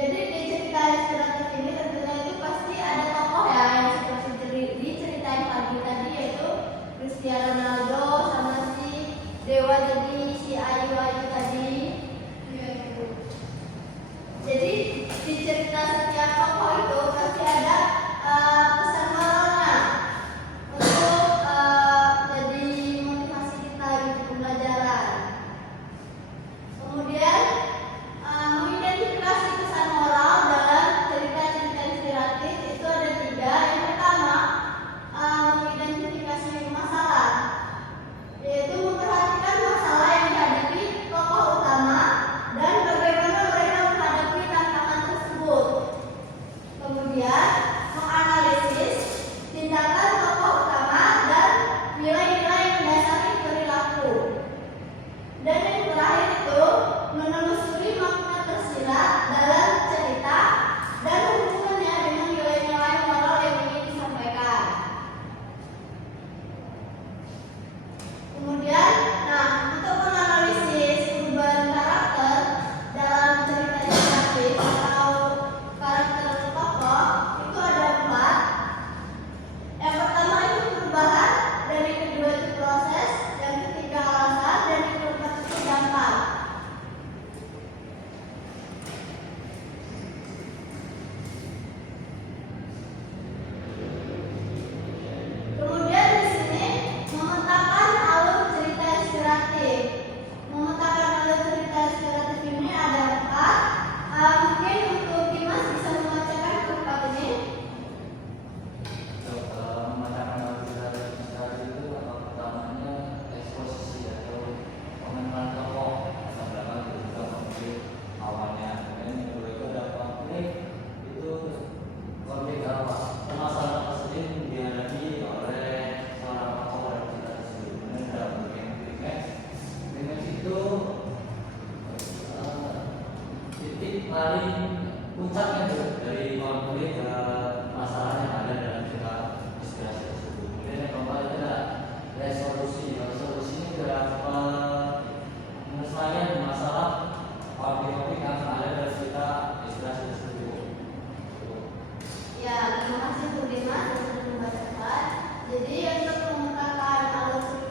Jadi di cerita inspiratif ini tentunya itu pasti ada tokoh ya yang seperti diceritain pagi tadi, yaitu Cristiano Ronaldo sama si Dewa, jadi si Ayu tadi. Jadi di cerita setiap tokoh itu pasti ada pesan moralnya untuk jadi motivasi kita untuk pembelajaran. Kemudian mengidentifikasi pesan moral dalam cerita-cerita inspiratif itu ada 3. Yang pertama, mengidentifikasi masalah, yaitu memperhatikan masalah yang dihadapi tokoh utama dan bagaimana mereka menghadapi tantangan tersebut. Kemudian menganalisis tindakan tokoh utama dan nilai-nilai yang mendasari perilaku. Dan yang terakhir itu menelusuri makna tersirat dalam cerita dan hubungannya dengan nilai-nilai moral yang ingin disampaikan. Kemudian, untuk menganalisis perubahan karakter dalam cerita inspiratif atau karakter tokoh itu ada 4. Yang pertama itu perubahan, dan yang kedua itu proses, yang ketiga alasan, dan yang keempat itu dampak. Kemudian di sini memetakan alur cerita inspiratif. Memetakan alur cerita inspiratif ini ada 4. Mungkin untuk Dimas bisa membacakan keempat ini. Mematakan alur cerita itu pertamanya eksposisi atau pengenalan tokoh, sedangkan juga konflik awalnya. Dan yang kedua itu ada konflik, itu konflik apa? Permasalahan tersebut dihadapi oleh seorang tokoh dalam cerita tersebut. Kemudian dalam bagian klimaks, klimaks itu titik paling puncaknya dari konflik masalah yang ada dalam cerita inspirasi tersebut. Kemudian yang keempat itu adalah resolusi. Resolusi ini adalah penyelesaian masalah konflik-konflik yang ada dalam cerita inspirasi tersebut. Ya, terima kasih Bu Dimas sudah membacakan. Jadi untuk memetakan alur cerita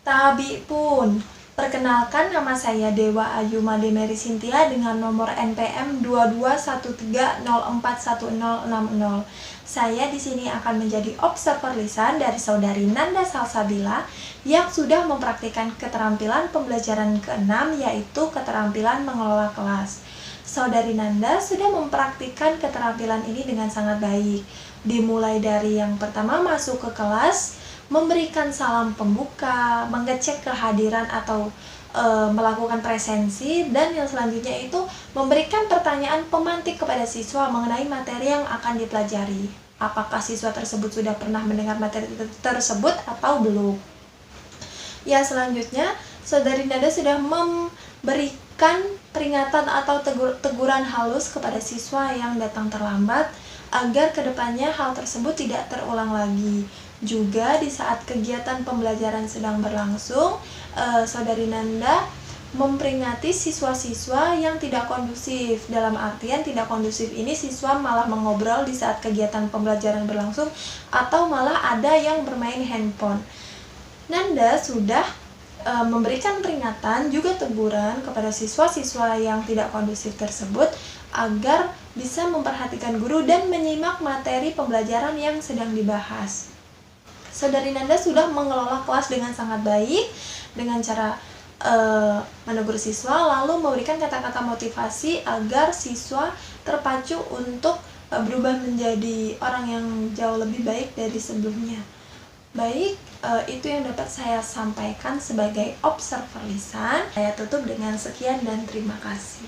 Tabi pun. Perkenalkan, nama saya Dewa Ayu Made Mary Cynthia dengan nomor NPM 2213041060. Saya di sini akan menjadi observer lisan dari saudari Nanda Salsabila yang sudah mempraktikkan keterampilan pembelajaran ke-6, yaitu keterampilan mengelola kelas. Saudari Nanda sudah mempraktikkan keterampilan ini dengan sangat baik. Dimulai dari yang pertama masuk ke kelas, memberikan salam pembuka, mengecek kehadiran atau melakukan presensi, dan yang selanjutnya itu memberikan pertanyaan pemantik kepada siswa mengenai materi yang akan dipelajari. Apakah siswa tersebut sudah pernah mendengar materi tersebut atau belum? Ya, selanjutnya saudari Nanda sudah memberikan peringatan atau teguran halus kepada siswa yang datang terlambat agar kedepannya hal tersebut tidak terulang lagi. Juga di saat kegiatan pembelajaran sedang berlangsung, saudari Nanda memperingati siswa-siswa yang tidak kondusif. Dalam artian tidak kondusif ini siswa malah mengobrol di saat kegiatan pembelajaran berlangsung atau malah ada yang bermain handphone. Nanda sudah memberikan peringatan juga teguran kepada siswa-siswa yang tidak kondusif tersebut agar bisa memperhatikan guru dan menyimak materi pembelajaran yang sedang dibahas. Saudari Nanda sudah mengelola kelas dengan sangat baik dengan cara menegur siswa, lalu memberikan kata-kata motivasi agar siswa terpacu untuk berubah menjadi orang yang jauh lebih baik dari sebelumnya. Baik, itu yang dapat saya sampaikan sebagai observer lisan. Saya tutup dengan sekian dan terima kasih.